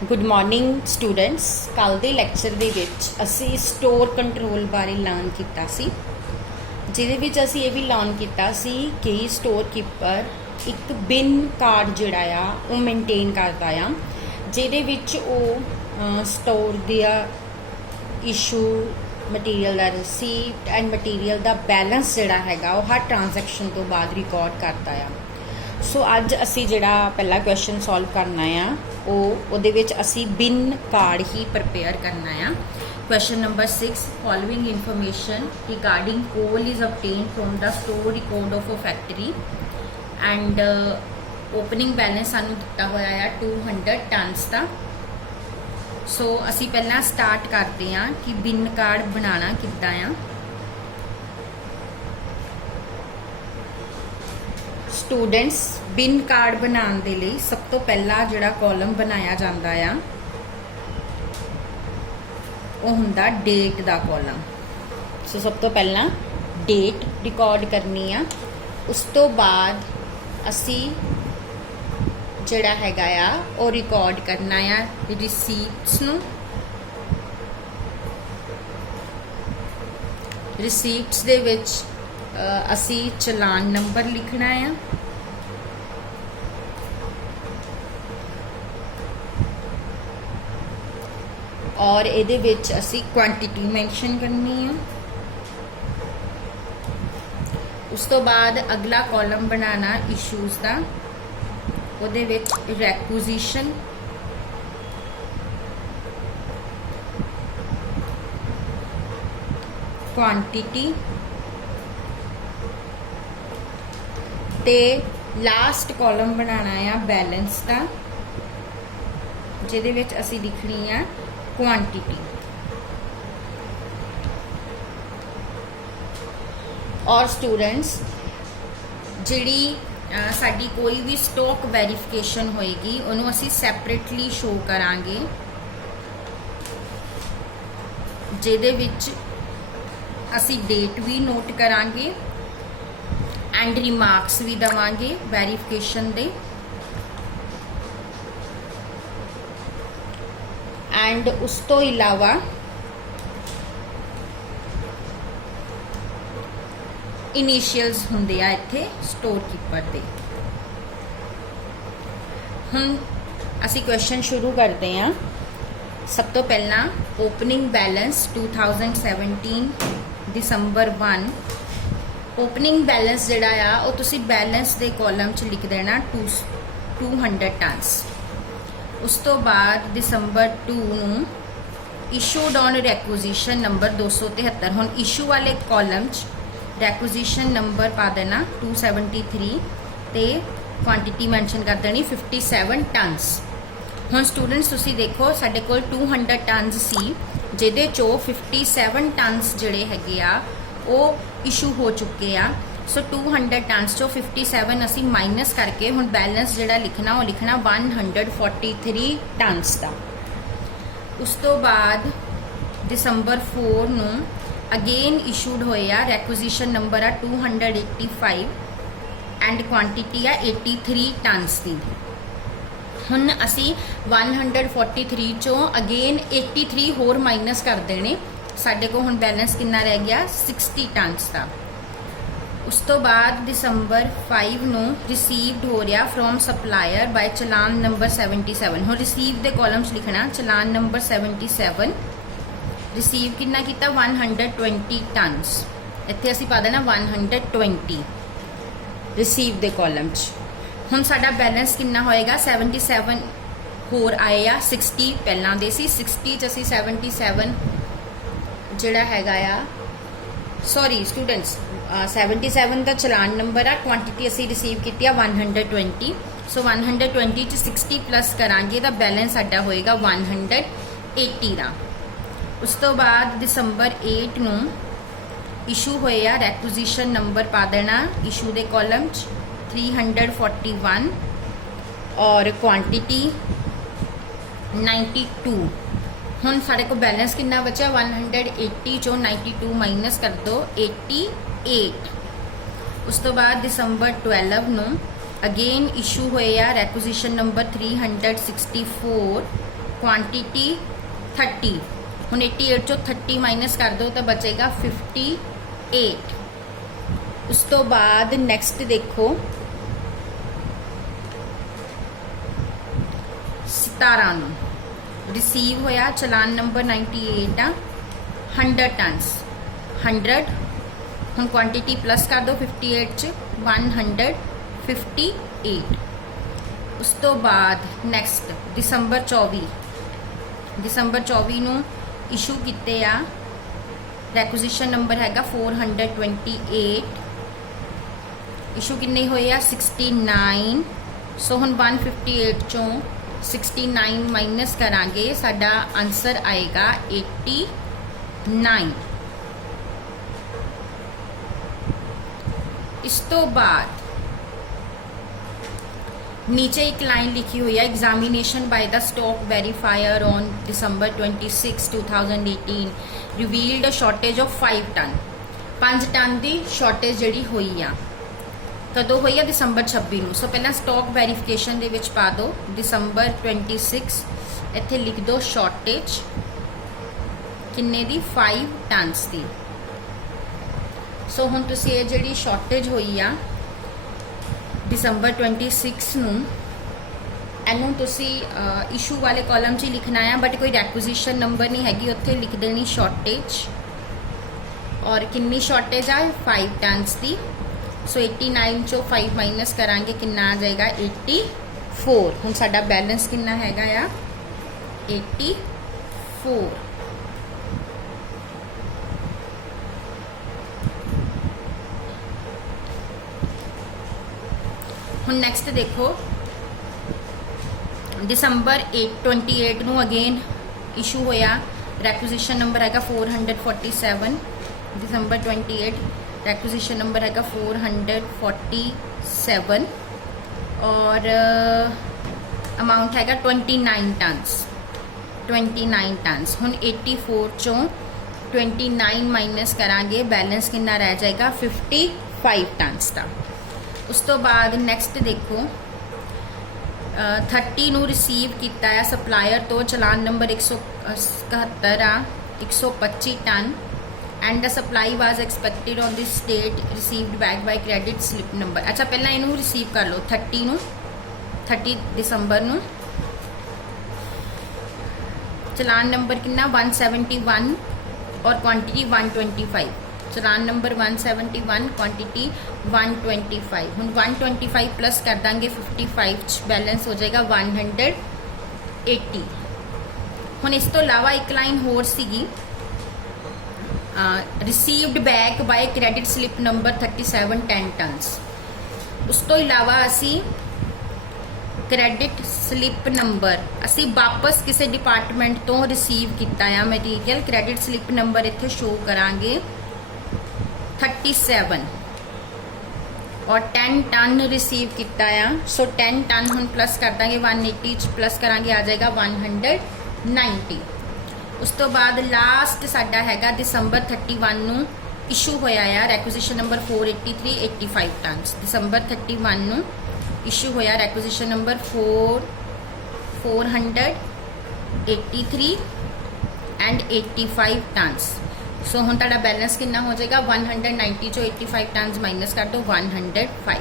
Good morning students. कल के lecture दे विच असी स्टोर कंट्रोल बारे लर्न किया सी, जिहदे विच असी ये भी लर्न किया सी कि स्टोर कीपर एक बिन कार्ड जिहड़ा आ वो मेनटेन करता आ, जिहदे विच वो स्टोर दिया इशू मटीरियल का रिसीप्ट एंड मटीरियल का बैलेंस जिहड़ा हैगा वो हर ट्रांजैक्शन तो बाद रिकॉर्ड करता है। सो अज असी जिहड़ा पहला क्वेश्चन सॉल्व करना आ ਉਹਦੇ ਵਿੱਚ ਅਸੀਂ बिन कार्ड ही प्रिपेयर करना है। Question number 6, following information regarding coal is obtained from the store record of a factory and opening balance सानू दिता होया है 200 टन्स का। सो असी पहला स्टार्ट करते हैं कि बिन कार्ड बनाना किद्दां आ। स्टूडेंट्स बिन कार्ड बनाने के लिए सब तो पहला जिहड़ा कॉलम बनाया जाता है वो हुंदा डेट का कॉलम। सो सब तो पहला डेट रिकॉर्ड करनी है, उस तो बाद असी जिहड़ा हैगा आ वो रिकॉर्ड करना है रिसीप्ट्स नूं। रिसीप्ट्स दे विच असी चलान नंबर लिखना है, और ये विच असी क्वांटिटी मैंशन करनी है। उस तो बाद अगला कॉलम बनाना इशूज़ का, उहदे विच रिक्विजिशन, क्वांटिटी ते लास्ट कॉलम बनाना है बैलेंस का, जिहदे विच असी लिखनी है क्वांटिटी। और स्टूडेंट्स जिहड़ी साडी कोई भी स्टॉक वेरीफिकेशन होएगी उन्होंने असी सैपरेटली शो करांगे, जिहदे विच असी डेट भी नोट करांगे एंड रिमार्क्स भी देवांगे वेरीफिकेशन दे। एंड उस तो इलावा इनिशियल्स हुंदे आ इत्थे स्टोर कीपर दे। हुण असी क्वेश्चन शुरू करते हैं। सब तो पहला ओपनिंग बैलेंस 2017 दिसंबर 1। ओपनिंग बैलेंस जिहड़ा आ वो तुसी बैलेंस दे कॉलम च लिख देना 200 टन्स। उस तो बाद दिसंबर 2 नूं इशूड ऑन रिक्विजिशन नंबर 273। हुण इशू वाले कॉलम च रिक्विजिशन नंबर पा देना 273 ते क्वांटिटी मैंशन कर देनी 57 टन्स। हुण स्टूडेंट्स तुसी देखो साडे कोल 200 टन्स सी, जिहदे चों 57 टन्स जिहड़े हैगे आ वो इशू हो चुके आ। सो 200 टन्स चो 57 असी माइनस करके हुण बैलेंस जिहड़ा लिखना वो लिखना 143 टन्स का। उस तो बाद दिसंबर 4 नूं अगेन इशूड होया रिक्विजिशन नंबर आ 285 एंड क्वांटिटी आ 83 टन्स की। हुण असी 143 चो अगेन 83 होर माइनस कर देने, साडे को हुण बैलेंस कितना रह गया 60 टन्स का। उस तो बाद दिसंबर 5 नूं रिसीव्ड हो रहा from supplier bye challan number 77। हुण रिसीव दे कॉलम च लिखना चलान नंबर 77। रिसीव कितना किया 120 टन्स, इत्थे असी पा देना 120 रिसीव दे कॉलम च। हुण साडा बैलेंस कितना होएगा 77 होर आए आ 60 पहला दे सी, 60 च असी 77 जिहड़ा हैगा आ, सॉरी स्टूडेंट्स 77 का चलान नंबर आ, क्वांटिटी असी रिसीव की 120। सो 120 च 60 प्लस करांगे तो बैलेंस साडा होएगा 180 का। उस तो बाद दिसंबर 8 नूं इशू होया रिक्विजिशन नंबर पा देना इशू दे कॉलम च 341 और क्वांटिटी 92। हुण साडे को बैलेंस कितना बचा 180 चो 92 माइनस कर दो 88। उस तो बाद दिसंबर 12 नूं अगेन इशू होया रिक्विजिशन नंबर 364 क्वांटिटी 30, हुण 88 चो 30 माइनस कर दो तो बचेगा 58। उस तो बाद नैक्सट देखो 17 नूं रिसीव होया चलान नंबर 98 आ 100 टनस 100, हम क्वांटिटी प्लस कर दो 58 च 158। उस तो बाद नैक्सट दिसंबर 24 नूं इशू किते आ रैकुजिशन नंबर हैगा 428, इशू किन्ने होए आ 69। सो हुण 158 चों 69 माइनस करांगे, साडा आंसर आएगा 89। इस तो बाद नीचे एक लाइन लिखी हुई है, examination by the stock verifier on December 26, 2018 revealed a shortage of 5 ton. 5 ton की शॉर्टेज जी हुई आ, कदों हुई है दिसंबर 26 नूं। सो पहला स्टॉक वेरीफिकेशन दे विच पा दो दिसंबर 26, इत्थे लिख दो शॉर्टेज किन्ने दी 5 टनस दी। सो हुण तुसीं ये जिहड़ी शॉर्टेज हुई आ दिसंबर 26 नूं, इनू तुसीं इशू वाले कॉलम च ही लिखना है, बट कोई रैकुजिशन नंबर नहीं हैगी, उत्थे लिख देनी शॉर्टेज और किन्नी शॉर्टेज आ 5 टनस दी। सो 89 चो 5 माइनस करांगे किन्ना आ जाएगा 84। हुण साडा बैलेंस किन्ना हैगा आ 84। हुण नैक्सट देखो दिसंबर 28 नूं अगेन इशू होया, रैकुजिशन नंबर हैगा 447। दिसंबर 28 रैकुजिशन नंबर हैगा 447 और अमाउंट हैगा 29 टनस। 29 टनस हुण 84 चों 29 माइनस करांगे, बैलेंस कितना रह जाएगा 55 टनस का। उस तो बाद नैक्सट देखो 30 नूं रिसीव किया है सप्लायर तो चलान नंबर 171 आ 125 ton and the supply was expected on this date received back by credit slip number. अच्छा पहला इनू रिसीव कर लो 30 दिसंबर नूं चलान नंबर कितना 171 और क्वांटिटी 125। चलान नंबर 171 क्वांटिटी 125। हुण 125 प्लस कर देंगे 55, बैलेंस हो जाएगा 180। हुण इस तो इलावा एक लाइन होर सीगी received back by credit slip number 37 10 tons. उस तो इलावा असी क्रेडिट स्लिप नंबर असी वापस किसी डिपार्टमेंट तो रिसीव किया है मटीरियल, क्रेडिट स्लिप नंबर इत्थे शो करांगे 37 और 10 टन रिसीव किया है। सो 10 टन हम प्लस कर देंगे 180 प्लस करांगे आ जाएगा 190। उस तो बाद लास्ट साडा हैगा दिसंबर 31 नूं इशू होया है रैकुजिशन नंबर 483 85 टनस। दिसंबर 31 नूं इशू होया रैकुजिशन नंबर 483 एंड 85 टनस। सो हुण तुहाडा बैलेंस कितना हो जाएगा 190 चो 85 टनस माइनस कर दो 105।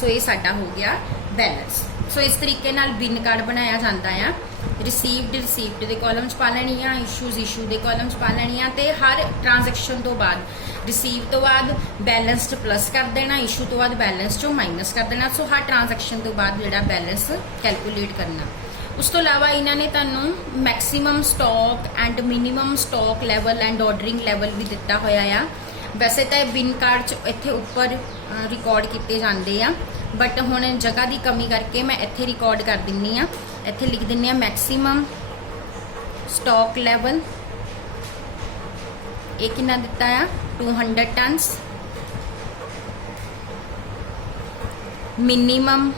सो ये साडा हो गया बैलेंस। सो इस तरीके नाल बिन कार्ड बनाया जाता है। रिसीव्ड के कॉलम च पा लैनी आ, इशू के कॉलम च पा लैनी आ, ते हर ट्रांजैक्शन तो बाद रिसीव तो बाद बैलेंस च प्लस कर देना, इशू तो बाद बैलेंस चो माइनस कर देना। सो हर ट्रांजैक्शन तो बाद जिहड़ा बैलेंस कैलकुलेट करना। उस तो इलावा इन्होंने तुहानूं maximum stock and minimum stock level and ordering level भी दिता होया आ। वैसे तो बिन कार्ड च इत्थे उपर रिकॉर्ड किए जाते हैं, बट हुण जगह की कमी करके मैं इत्थे रिकॉर्ड कर दिन्नी आ। इत्थे लिख दिन्नी आ मैक्सीमम स्टॉक लैवल, ये कितना दिता है 200 टनस। मिनीमम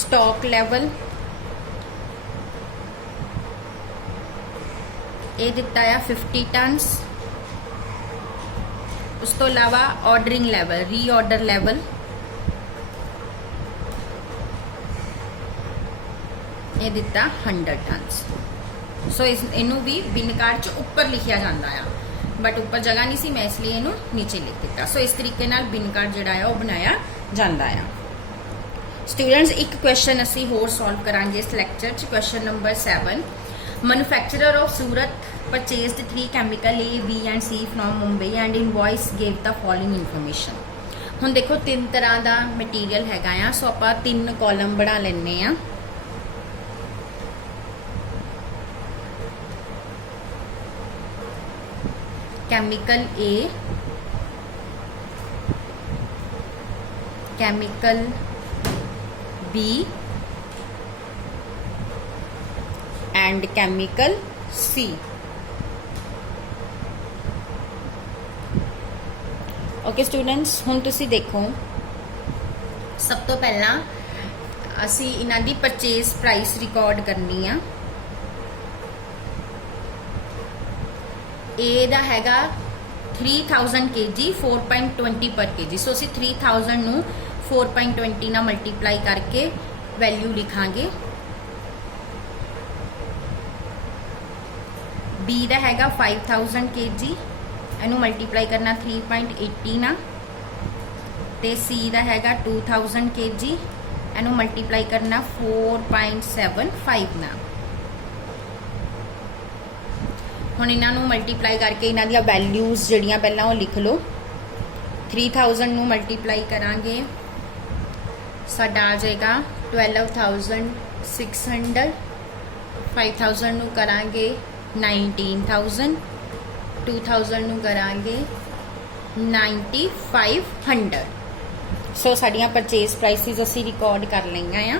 स्टॉक लैवल ये दिता है 50 टनस। उस तो इलावा ऑर्डरिंग लैवल रीऑर्डर लैवल ये दिता 100 टन्स। सो इनू भी बिन कार्ड च उपर लिखिया जाता है, बट उपर जगह नहीं सी, मैं इसलिए इनू नीचे लिख दिता। सो इस तरीके नाल बिन कार्ड जिहड़ा है वो बनाया जाता है। स्टूडेंट्स एक क्वेश्चन असी होर सॉल्व करांगे इस लैक्चर च। Question number 7, manufacturer of Surat purchased 3 chemical A, B and C from Mumbai and invoice give the following information. हुण देखो 3 तरह का मटीरियल हैगा आ, सो आपां 3 कॉलम बना लैने आ। Chemical A, chemical B and chemical C। Okay students, हुण तुसी देखो सब तो पहला असी इन्हां दी परचेज प्राइस रिकॉर्ड करनी आ। ए दा हैगा 3000 kg 4.20 पर kg। सो असी 3000 नू 4.20 ना मल्टीप्लाई करके वैल्यू लिखांगे। बी दा हैगा 5000 kg, इनू मल्टीप्लाई करना 3.80 ना, ते सी दा हैगा 2000 kg, इनू मल्टीप्लाई करना 4.75 ना। हुण इन्हां मल्टीप्लाई करके इन्हां दी वैल्यूज़ जिहड़ियां पहलां वो लिख लो। 3000 नू मल्टीप्लाई करांगे, साडा आ जाएगा 12,600। 5000 नू करांगे 19,000, 2000 नू करांगे 9500। सो साड़ियां परचेज प्राइसिस असी रिकॉर्ड कर लईआं आ।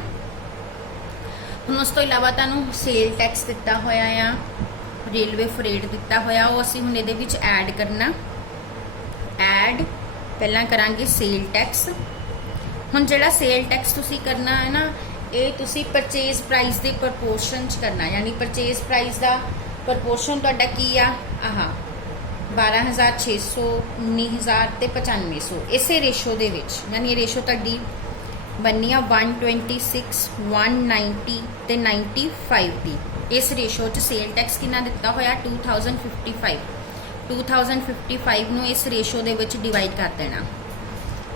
हुण उस तो इलावा तुहानूं सेल टैक्स दिता होया आ, रेलवे फरेट दिता होया, वो असी हुण इहदे विच ऐड करना। ऐड पहलां करांगे सेल टैक्स। हुण जिहड़ा सेल टैक्स तुसी करना है ना, ये तुसी परचेज प्राइस दे प्रपोर्शन च करना, यानी परचेज प्राइस दा प्रपोर्शन तुहाडा की आ, आह 12,600, 19,000 ते 9500, इसे रेशो दे विच, यानी रेशो तुहाडी बननी आ 126, 190 ते 95 दी। इस रेशो च सेल टैक्स कितना दिता होया 2055। 2055 नू इस रेशो दे विच डिवाइड कर देना।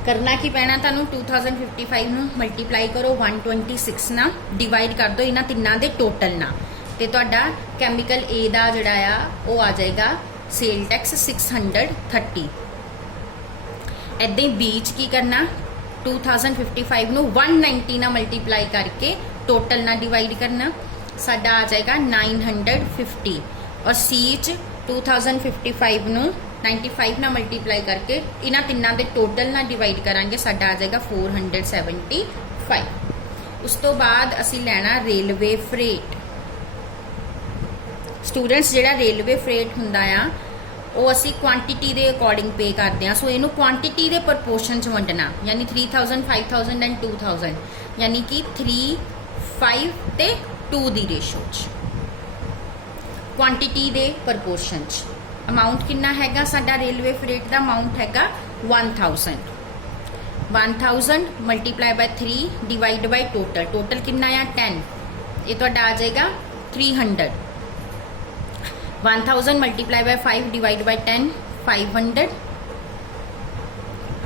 करना की पैना तुहानूं 2055 नू मल्टीप्लाई करो 126 ना, डिवाइड कर दो इन्हां तिन्नां दे टोटल ना, ते तुहाडा कैमिकल ए दा जिहड़ा आ वो आ जाएगा सेल टैक्स 630। ऐदां ही बी च की करना, 2055 नू 190 ना मल्टीप्लाई करके टोटल ना डिवाइड करना, साडा आ जाएगा 950। और सी च 2055 नू 95 ना मल्टीप्लाई करके इन्हां तिन्नां दे टोटल ना डिवाइड करांगे, साडा आ जाएगा 475। उस तो बाद असी लेना रेलवे फ्रेट। स्टूडेंट्स जिहड़ा रेलवे फ्रेट हुंदा आ वो असी क्वांटिटी दे अकॉर्डिंग पे करते हैं। सो इनू क्वांटिटी दे प्रपोर्शन च वंडना, यानी 3000, 5000 एंड 2000, यानी कि 3, 5 ते 2 दी रेशो च क्वांटिटी दे प्रपोर्शन च। अमाउंट कितना हैगा साडा रेलवे फ्रेट दा अमाउंट हैगा 1000। 1000 multiply by 3 divide by total, total कितना आ 10, ये तो आ जाएगा 300। 1000 multiply by 5 divide by 10 500।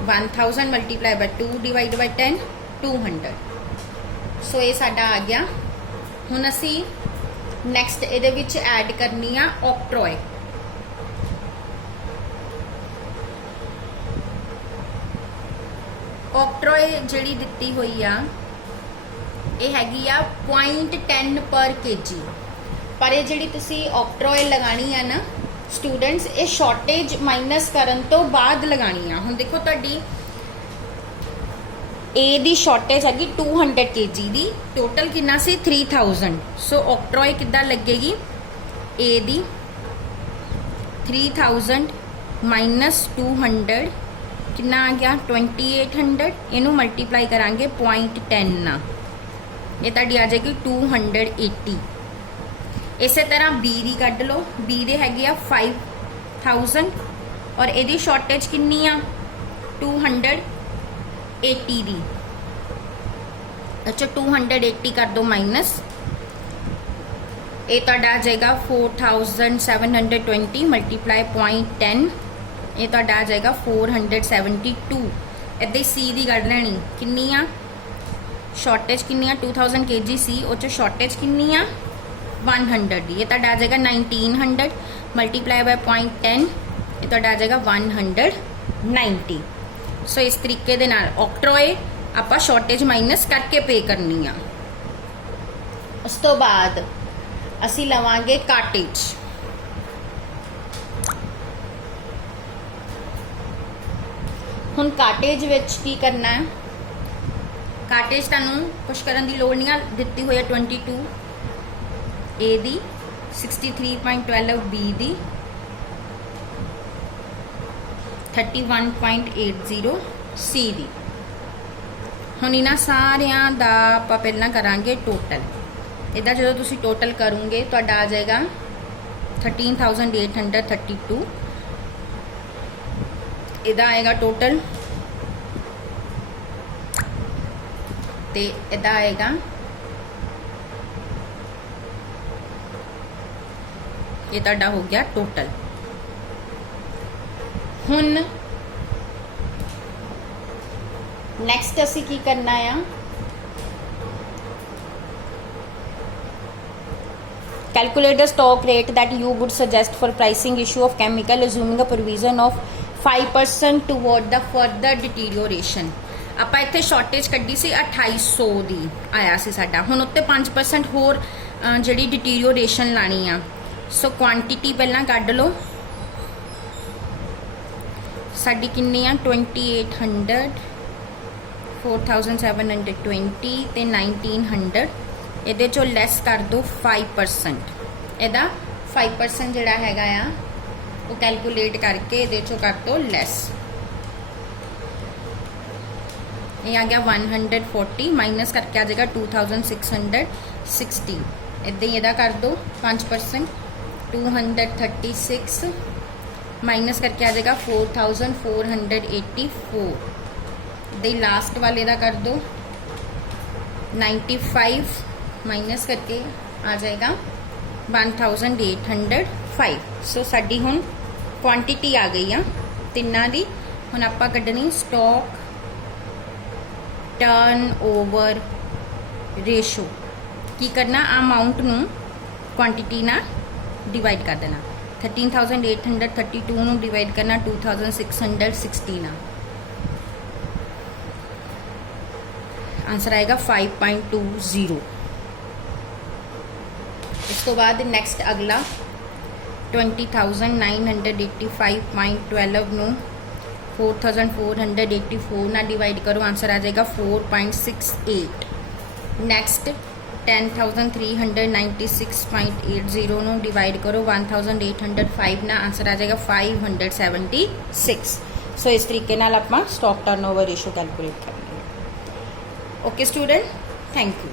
1000 multiply by 2 divide by 10 200। सो ये साडा आ गया। हुण असी नैक्सट इहदे विच ऐड करनी आ ऑक्ट्रॉय। ऑक्ट्रॉय जिहड़ी दित्ती हुई आ ये हैगी आ 0.10 पर kg, पर ये जिहड़ी तुसी ऑक्ट्रॉय लगानी है ना स्टूडेंट्स, ये शॉर्टेज माइनस करन तो बाद लगानी आ। हुण देखो तुहाडी ए दी शॉर्टेज हैगी 200 kg दी, टोटल कितना सी 3000। सो ऑक्ट्रॉय किद्दां लगेगी, ए दी 3000 माइनस 200 कितना आ गया 2800। इनू मल्टीप्लाई करांगे 0.10 ना, ये ताड़ी आ जाएगी 280। इसे तरह बी दी कढ़ लो, बी दे हैगे आ 5000 और इहदी शॉर्टेज कितनी आ 280 दी। अच्छा 280 कर दो माइनस, ये तुहाडा आ जाएगा 4720 मल्टीप्लाई 0.10, ये तुहाडा आ जाएगा 472। इदां सी दी कढ लैनी, किन्नी आ शॉर्टेज किन्नी आ 2000 kg सी, उस च शॉर्टेज किन्नी आ 100 दी, ये तुहाडा आ जाएगा 1900 मल्टीप्लाई बाय 0.10, ये तुहाडा आ जाएगा 190। सो इस तरीके दे नाल ऑक्ट्रोए आपां शॉर्टेज माइनस करके पे करनी आ। उस तो बाद असी लवांगे काटेज। हुण काटेज विच की करना है, काटेज तुहानूं कुछ करन दी लोड़ नहीं आ, दित्ती हुई है 22 ए दी, 63.12 बी दी, 31.80 सी दी। हुण इन्हां सारियां दा आपां पहलां करांगे टोटल। इदा जो तुसी टोटल करोगे तो आ जाएगा 13,832। इदा आएगा टोटल, ते इदा आएगा ये तुहाडा हो गया टोटल। हुण नैक्सट असी की करना है, calculate the stock rate that you would suggest for pricing issue of chemical assuming a provision of 5% toward the further deterioration। ਆਪਾਂ ਇੱਥੇ ਸ਼ਾਰਟੇਜ ਕੱਢੀ ਸੀ 2800 ਦੀ ਆਇਆ ਸੀ ਸਾਡਾ, ਹੁਣ ਉੱਤੇ 5% ਹੋਰ ਜਿਹੜੀ ਡਿਟੀਰੀਓਰੇਸ਼ਨ ਲਾਣੀ ਆ। ਸੋ ਕੁਆਂਟੀਟੀ ਪਹਿਲਾਂ ਕੱਢ ਲਓ, ਸਾਡੀ ਕਿੰਨੀ ਆ 2800, 4720 ਤੇ 1900। ਇਹਦੇ ਚੋਂ ਲੈਸ कर दो 5%। ਇਹਦਾ 5% ਜਿਹੜਾ ਹੈਗਾ ਆ ਉਹ ਕੈਲਕੂਲੇਟ ਕਰਕੇ ਇਹਦੇ ਚੋਂ कर दो ਲੈਸ। ये आ गया 140 माइनस करके आ जाएगा 2660। इदा ही ਇਹਦਾ कर दो 5%, 236 माइनस करके आ जाएगा 4484। दे लास्ट वाले का कर दो 95 माइनस करके आ जाएगा 1805। सो साडी हुण क्वांटिटी आ गई आ तिन्ना दी। हुण आपां कड्ढनी स्टॉक टर्न ओवर रेशो। की करना, अमाउंट नूं क्वांटिटी ना डिवाइड कर देना। 13,832 नूं डिवाइड करना 2,660 ना। आंसर आएगा 5.20। इस तो बाद नैक्सट अगला 20,985.12 नूं 4,484 ना डिवाइड करो, आंसर आ जाएगा 4.68। नैक्सट 10,396.80 नूं डिवाइड करो 1,805 ना, आंसर आ जाएगा 576। सो इस तरीके नाल आपां स्टॉक टर्नओवर रेशो कैलकुलेट करेंगे। Okay student, thank you.